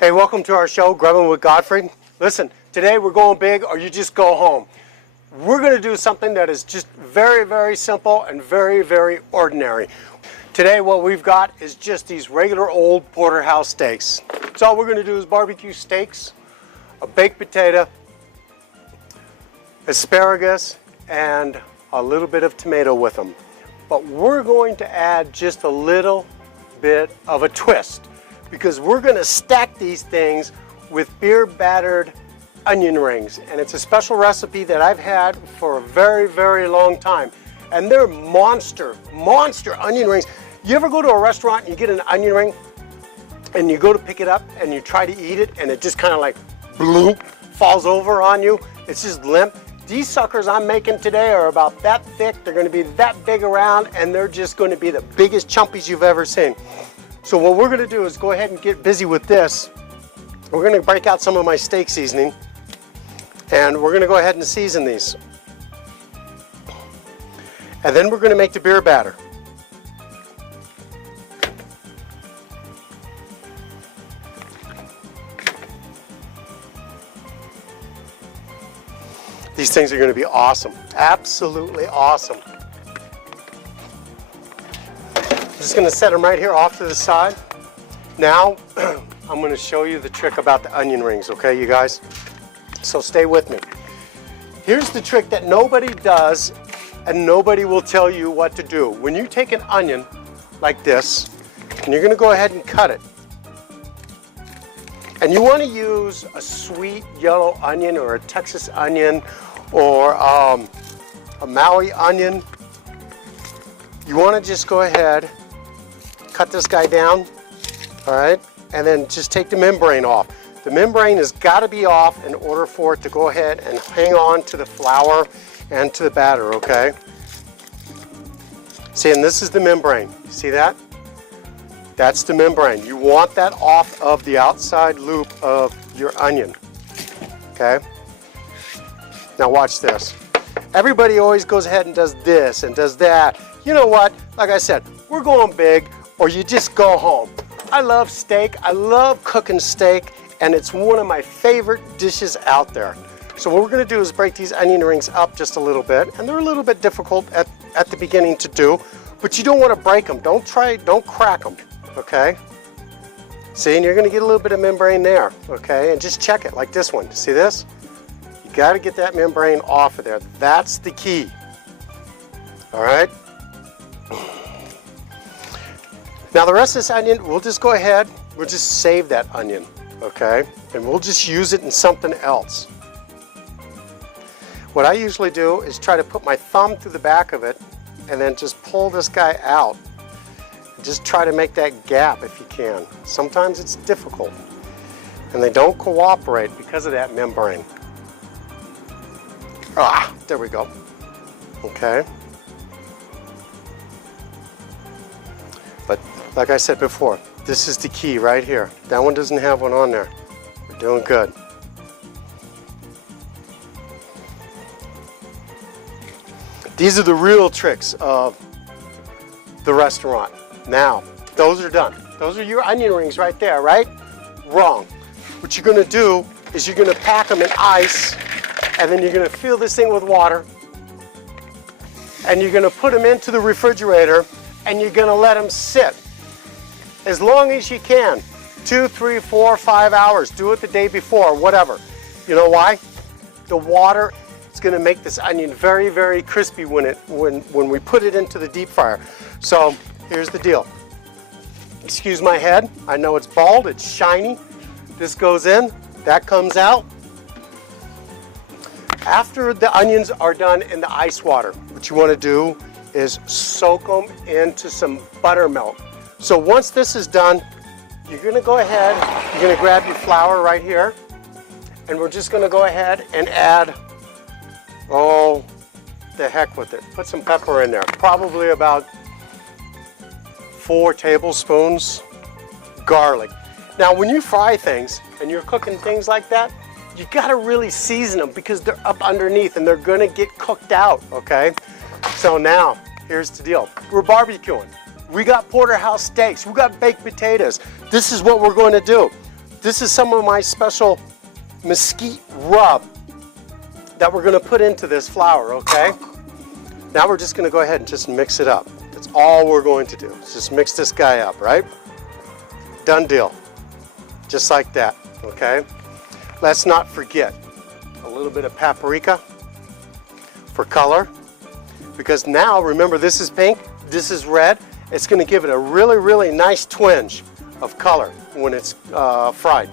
Hey, welcome to our show, Grubbing with Godfrey. Listen, today we're going big or you just go home. We're going to do something that is just very, very simple and very, very ordinary. Today what we've got is just these regular old porterhouse steaks. So all we're going to do is barbecue steaks, a baked potato, asparagus, and a little bit of tomato with them. But we're going to add just a little bit of a twist, because we're going to stack these things with beer battered onion rings, and it's a special recipe that I've had for a very, very long time, and they're monster onion rings. You ever go to a restaurant and you get an onion ring and you go to pick it up and you try to eat it and it just kind of like bloop falls over on you? It's just limp. These suckers I'm making today are about that thick. They're going to be that big around, and they're just going to be the biggest chumpies you've ever seen. So what we're going to do is go ahead and get busy with this. We're going to break out some of my steak seasoning, and we're going to go ahead and season these. And then we're going to make the beer batter. These things are going to be awesome, absolutely awesome. I'm just going to set them right here off to the side. Now, I'm going to show you the trick about the onion rings, okay, you guys? So stay with me. Here's the trick that nobody does and nobody will tell you what to do. When you take an onion like this, and you're going to go ahead and cut it, and you want to use a sweet yellow onion or a Texas onion or a Maui onion, you want to just go ahead, cut this guy down, all right, and then just take the membrane off. The membrane has got to be off in order for it to go ahead and hang on to the flour and to the batter, okay? See, and this is the membrane. You see that? That's the membrane. You want that off of the outside loop of your onion, okay? Now watch this. Everybody always goes ahead and does this and does that. You know what? Like I said, we're going big or you just go home. I love steak. I love cooking steak, and it's one of my favorite dishes out there. So what we're going to do is break these onion rings up just a little bit, and they're a little bit difficult at the beginning to do, but you don't want to break them. Don't crack them, okay? See, and you're going to get a little bit of membrane there, okay? And just check it like this one. See this? You got to get that membrane off of there. That's the key. All right? Now the rest of this onion, we'll just go ahead, we'll just save that onion, okay? And we'll just use it in something else. What I usually do is try to put my thumb through the back of it and then just pull this guy out. Just try to make that gap if you can. Sometimes it's difficult, and they don't cooperate because of that membrane. Ah, there we go. Okay. But like I said before, this is the key right here. That one doesn't have one on there. We're doing good. These are the real tricks of the restaurant. Now, those are done. Those are your onion rings right there, right? Wrong. What you're going to do is you're going to pack them in ice, and then you're going to fill this thing with water, and you're going to put them into the refrigerator, and you're going to let them sit as long as you can. 2, 3, 4, 5 hours. Do it the day before, whatever. You know why? The water is going to make this onion very, very crispy when we put it into the deep fryer. So here's the deal. Excuse my head. I know it's bald, it's shiny. This goes in, that comes out. After the onions are done in the ice water, what you want to do is soak them into some buttermilk. So once this is done, you're going to go ahead, you're going to grab your flour right here, and we're just going to go ahead and add, oh, the heck with it. Put some pepper in there, probably about 4 tablespoons. Garlic. Now when you fry things and you're cooking things like that, you got to really season them because they're up underneath and they're going to get cooked out, okay? So now, here's the deal. We're barbecuing. We got porterhouse steaks. We got baked potatoes. This is what we're going to do. This is some of my special mesquite rub that we're going to put into this flour, okay? Now we're just going to go ahead and just mix it up. That's all we're going to do. Just mix this guy up, right? Done deal. Just like that, okay? Let's not forget a little bit of paprika for color, because now, remember, this is pink, this is red. It's going to give it a really, really nice twinge of color when it's fried.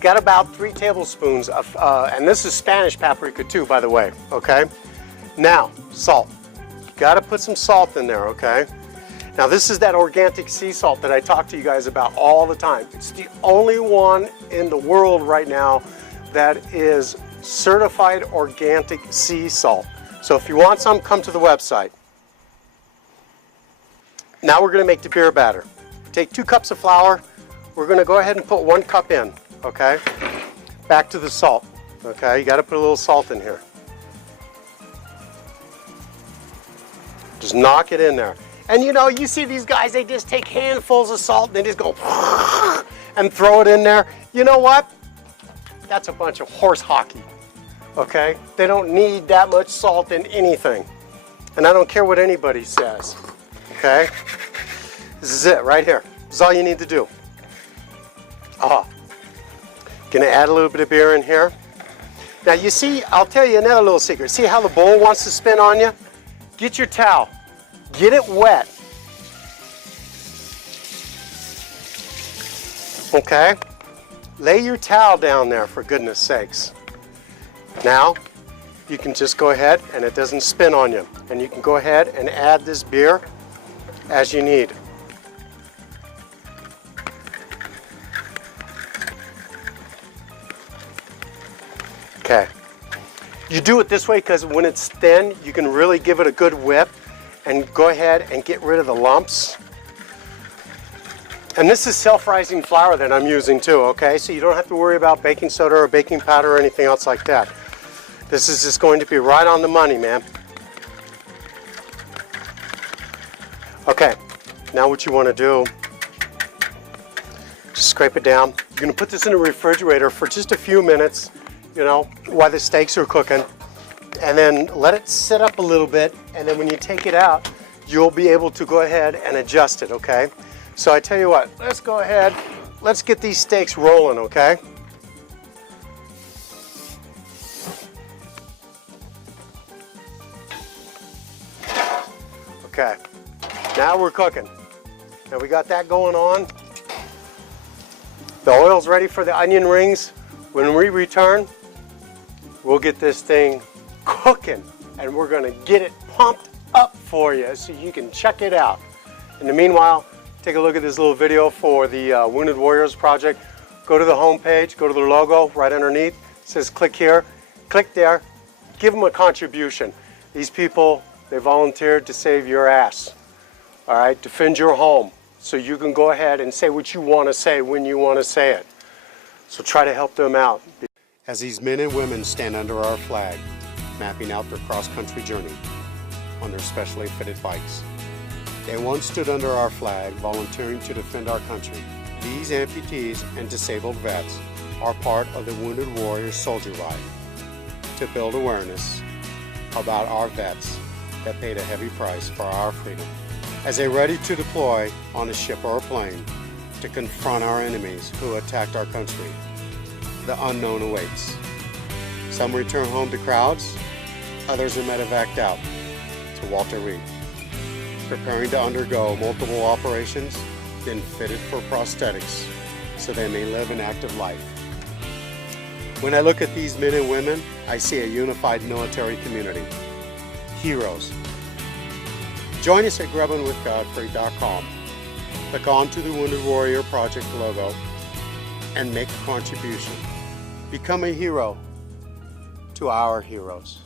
Got about 3 tablespoons of, and this is Spanish paprika too, by the way, okay? Now, salt. You got to put some salt in there, okay? Now, this is that organic sea salt that I talk to you guys about all the time. It's the only one in the world right now that is certified organic sea salt. So if you want some, come to the website. Now we're going to make the beer batter. Take 2 cups of flour. We're going to go ahead and put 1 cup in, okay? Back to the salt, okay? You got to put a little salt in here. Just knock it in there. And you know, you see these guys, they just take handfuls of salt and they just go and throw it in there. You know what? That's a bunch of horse hockey, okay? They don't need that much salt in anything. And I don't care what anybody says, okay? This is it right here. This is all you need to do. Gonna add a little bit of beer in here. Now you see, I'll tell you another little secret. See how the bowl wants to spin on you? Get your towel. Get it wet. Okay? Lay your towel down there, for goodness sakes. Now, you can just go ahead and it doesn't spin on you. And you can go ahead and add this beer as you need. Okay. You do it this way because when it's thin, you can really give it a good whip and go ahead and get rid of the lumps. And this is self-rising flour that I'm using too, okay? So you don't have to worry about baking soda or baking powder or anything else like that. This is just going to be right on the money, man. Okay, now what you want to do, just scrape it down. You're going to put this in the refrigerator for just a few minutes, you know, while the steaks are cooking. And then let it sit up a little bit, and then when you take it out, you'll be able to go ahead and adjust it, okay? So I tell you what, let's go ahead, let's get these steaks rolling, okay? Okay, now we're cooking. Now we got that going on. The oil's ready for the onion rings. When we return, we'll get this thing cooking, and we're going to get it pumped up for you so you can check it out. In the meanwhile, take a look at this little video for the Wounded Warriors Project. Go to the home page, go to the logo right underneath. It says click here, click there, give them a contribution. These people, they volunteered to save your ass, all right, defend your home so you can go ahead and say what you want to say when you want to say it. So try to help them out. As these men and women stand under our flag, mapping out their cross-country journey on their specially fitted bikes. They once stood under our flag, volunteering to defend our country. These amputees and disabled vets are part of the Wounded Warriors Soldier Ride to build awareness about our vets that paid a heavy price for our freedom. As they're ready to deploy on a ship or a plane to confront our enemies who attacked our country, the unknown awaits. Some return home to crowds, others are medevaced out to Walter Reed, preparing to undergo multiple operations, then fitted for prosthetics so they may live an active life. When I look at these men and women, I see a unified military community. Heroes. Join us at grubbinwithgodfrey.com. Click on to the Wounded Warrior Project logo and make a contribution. Become a hero to our heroes.